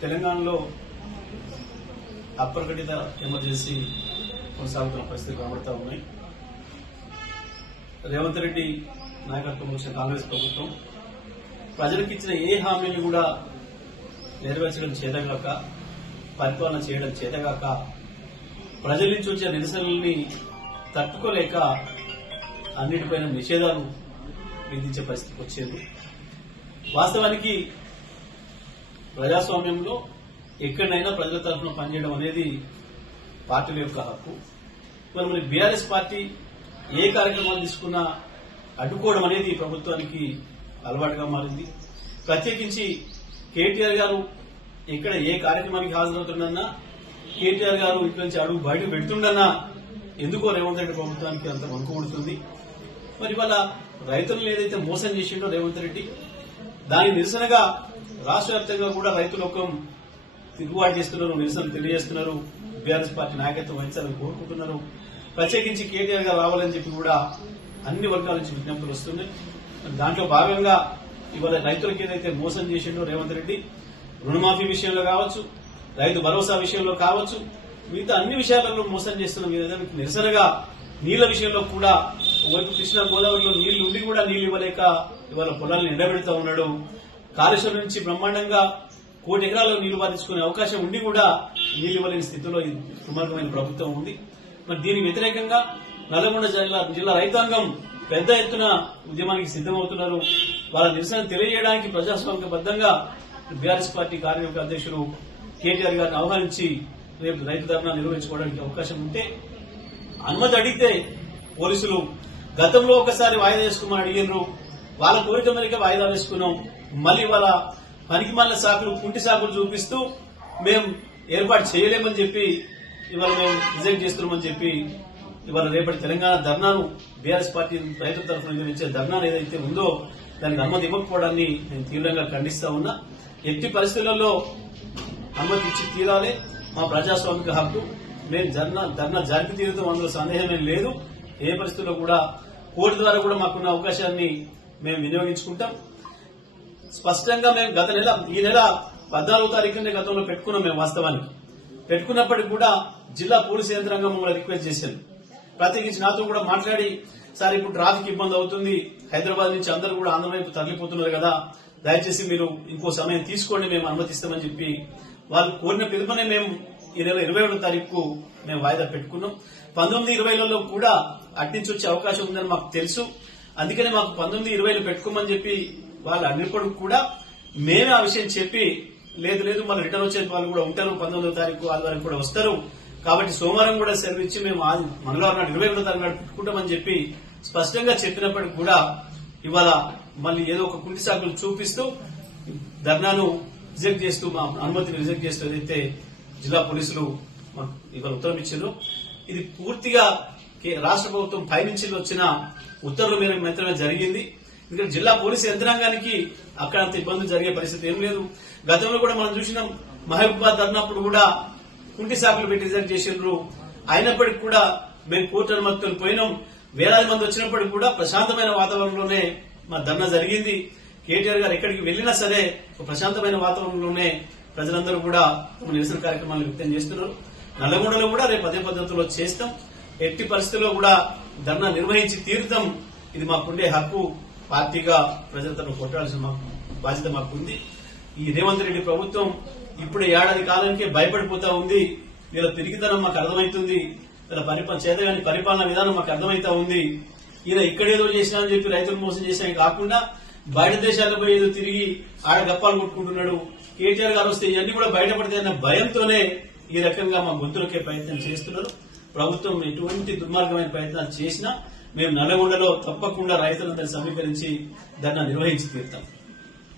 తెలంగాణలో అప్రకటిత ఎమర్జెన్సీ కొనసాగుతున్న పరిస్థితులు కనబడతా ఉన్నాయి రేవంత్ రెడ్డి నాయకత్వం వచ్చిన కాంగ్రెస్ ప్రభుత్వం ప్రజలకు ఇచ్చిన ఏ హామీని కూడా నెరవేర్చడం చేతగాక పరిపాలన చేయడం చేతగాక ప్రజల నుంచి వచ్చే నిరసనల్ని తట్టుకోలేక అన్నిటిపైన నిషేధాలు విధించే పరిస్థితికి వచ్చింది వాస్తవానికి ప్రజాస్వామ్యంలో ఎక్కడైనా ప్రజల తరఫున పనిచేయడం అనేది పార్టీల యొక్క హక్కు మరి మరి బీఆర్ఎస్ పార్టీ ఏ కార్యక్రమాలు తీసుకున్నా అడ్డుకోవడం అనేది ప్రభుత్వానికి అలవాటుగా మారింది ప్రత్యేకించి కేటీఆర్ గారు ఇక్కడ ఏ కార్యక్రమానికి హాజరవుతుండన్నా కేటీఆర్ గారు ఇంటి నుంచి అడుగు బయటకు పెడుతుండన్నా ఎందుకో రేవంత్ రెడ్డి ప్రభుత్వానికి అంత వణుకుబడుతుంది మరి వాళ్ళ రైతులను ఏదైతే మోసం చేసిండో రేవంత్ రెడ్డి దాని నిరసనగా రాష్ట్ర వ్యాప్తంగా కూడా ఒక తిరుగుబాటు చేస్తున్నారు నిరసన తెలియజేస్తున్నారు బీఆర్ఎస్ పార్టీ నాయకత్వం వహించాలని కోరుకుంటున్నారు ప్రత్యేకించి కేటీఆర్ గారు రావాలని చెప్పి కూడా అన్ని వర్గాల నుంచి విజ్ఞప్తులు వస్తున్నాయి దాంట్లో భాగంగా ఇవాళ రైతులకు ఏదైతే మోసం చేసిండో రేవంత్ రెడ్డి రుణమాఫీ విషయంలో కావచ్చు రైతు భరోసా విషయంలో కావచ్చు మిగతా అన్ని విషయాలలో మోసం చేస్తున్నాం మీద నిరసనగా నీళ్ల విషయంలో కూడా ఒకవైపు కృష్ణా గోదావరిలో నీళ్లు ఉండి కూడా నీళ్లు ఇవ్వలేక ఇవాళ పొలాలను ఎండబెడతా ఉన్నాడు కాళేశ్వరం నుంచి బ్రహ్మాండంగా కోటి ఎకరాల్లో నీళ్లు బాధించుకునే అవకాశం ఉండి కూడా నీళ్లు ఇవ్వలేని స్థితిలో దుర్మార్గమైన ప్రభుత్వం ఉంది మరి దీని వ్యతిరేకంగా నల్లగొండ జిల్లా జిల్లా రైతాంగం పెద్ద ఎత్తున ఉద్యమానికి సిద్దమవుతున్నారు వాళ్ళ నిరసన తెలియజేయడానికి బద్దంగా బీఆర్ఎస్ పార్టీ కార్యవర్గ అధ్యక్షుడు కేటీఆర్ గారిని ఆహ్వానించి రేపు రైతు ధర్నా నిర్వహించుకోవడానికి అవకాశం ఉంటే అనుమతి అడిగితే పోలీసులు గతంలో ఒకసారి వాయిదా చేసుకోమని అడిగినారు వాళ్ళ కోరిక మేరకే వాయిదా వేసుకున్నాం మళ్ళీ వాళ్ళ పనికి మళ్ళీ సాకులు కుంటి సాకులు చూపిస్తూ మేము ఏర్పాటు చేయలేమని చెప్పి ఇవాళ మేము రిజెక్ట్ చేస్తున్నామని చెప్పి ఇవాళ రేపటి తెలంగాణ ధర్నాను బీఆర్ఎస్ పార్టీ రైతుల తరఫున నిర్వహించే ధర్నా ఏదైతే ఉందో దానికి అనుమతి ఇవ్వకపోవడాన్ని నేను తీవ్రంగా ఖండిస్తా ఉన్నా ఎట్టి పరిస్థితులలో అనుమతి ఇచ్చి తీరాలి మా ప్రజాస్వామిక హక్కు మేము ధర్నా ధర్నా జరిపి తీరుతాం అందులో సందేహమేం లేదు ఏ పరిస్థితుల్లో కూడా కోర్టు ద్వారా కూడా మాకున్న అవకాశాన్ని మేము వినియోగించుకుంటాం స్పష్టంగా మేము గత నెల ఈ నెల పద్నాలుగో తారీఖునే గతంలో పెట్టుకున్నాం మేము వాస్తవానికి పెట్టుకున్నప్పటికి కూడా జిల్లా పోలీసు యంత్రాంగం మమ్మల్ని రిక్వెస్ట్ చేశాను ప్రత్యేకించి నాతో కూడా మాట్లాడి సార్ ఇప్పుడు ట్రాఫిక్ ఇబ్బంది అవుతుంది హైదరాబాద్ నుంచి అందరూ కూడా ఆంధ్ర వైపు తరలిపోతున్నారు కదా దయచేసి మీరు ఇంకో సమయం తీసుకోండి మేము అనుమతిస్తామని చెప్పి వాళ్ళు కోరిన పిలుపునే మేము ఈ నెల ఇరవై ఏడో తారీఖుకు మేము వాయిదా పెట్టుకున్నాం పంతొమ్మిది ఇరవైలలో కూడా అట్నుంచి వచ్చే అవకాశం ఉందని మాకు తెలుసు అందుకనే మాకు పంతొమ్మిది ఇరవైలు పెట్టుకోమని చెప్పి వాళ్ళు అన్నిప్పుడు కూడా మేమే ఆ విషయం చెప్పి లేదు లేదు మన రిటర్న్ వచ్చే వాళ్ళు కూడా ఉంటారు పంతొమ్మిదో తారీఖు ఆదివారం కూడా వస్తారు కాబట్టి సోమవారం కూడా సెలవు ఇచ్చి మేము మంగళవారం నాడు ఇరవై ఒకటో తారీఖు నాడు పెట్టుకుంటామని చెప్పి స్పష్టంగా చెప్పినప్పటికి కూడా ఇవాళ మళ్ళీ ఏదో ఒక కుంటి సాకులు చూపిస్తూ ధర్నాను రిజెక్ట్ చేస్తూ మా అనుమతిని రిజెక్ట్ చేస్తూ ఏదైతే జిల్లా పోలీసులు ఇవాళ ఉత్తరం ఇచ్చారు ఇది పూర్తిగా రాష్ట్ర ప్రభుత్వం పైనుంచి వచ్చిన ఉత్తర్వుల మేరకు మాత్రమే జరిగింది ఇక్కడ జిల్లా పోలీసు యంత్రాంగానికి అక్కడ అంత ఇబ్బందులు జరిగే పరిస్థితి ఏం లేదు గతంలో కూడా మనం చూసినాం మహబూబాద్ ధర్నప్పుడు కూడా కుంటి శాఖలు పెట్టి రిజైన్ చేసిండ్రు అయినప్పటికీ కూడా మేము కోర్టు అనుమతులు పోయినాం వేలాది మంది వచ్చినప్పటికీ కూడా ప్రశాంతమైన వాతావరణంలోనే మా ధర్నా జరిగింది కేటీఆర్ గారు ఎక్కడికి వెళ్ళినా సరే ప్రశాంతమైన వాతావరణంలోనే ప్రజలందరూ కూడా నిరసన కార్యక్రమాలు వ్యక్తం చేస్తున్నారు నల్లగొండలో కూడా రేపు అదే పద్ధతిలో చేస్తాం ఎట్టి పరిస్థితుల్లో కూడా ధర్నా నిర్వహించి తీరుతాం ఇది మాకుండే హక్కు పార్టీగా ప్రజలతో కొట్టాల్సిన మాకు బాధ్యత మాకుంది ఈ రేవంత్ రెడ్డి ప్రభుత్వం ఇప్పుడు ఏడాది కాలానికే భయపడిపోతా ఉంది వీళ్ళ తిరిగితనం మాకు అర్థమవుతుంది వీళ్ళ పరిపాలన చేతగాని పరిపాలన విధానం మాకు అర్థమవుతా ఉంది ఈయన ఇక్కడేదో చేసినా అని చెప్పి రైతులు మోసం చేసినా కాకుండా బయట దేశాలకు పోయి ఏదో తిరిగి ఆడ గప్పాలు కొట్టుకుంటున్నాడు కేటీఆర్ గారు వస్తే ఇవన్నీ కూడా బయటపడతాయన్న భయంతోనే ఈ రకంగా మా గొంతులకే ప్రయత్నం చేస్తున్నారు ప్రభుత్వం ఎటువంటి దుర్మార్గమైన ప్రయత్నాలు చేసినా మేము నల్లగొండలో తప్పకుండా రైతులందరినీ సమీకరించి ధర్నా నిర్వహించి తీరుతాం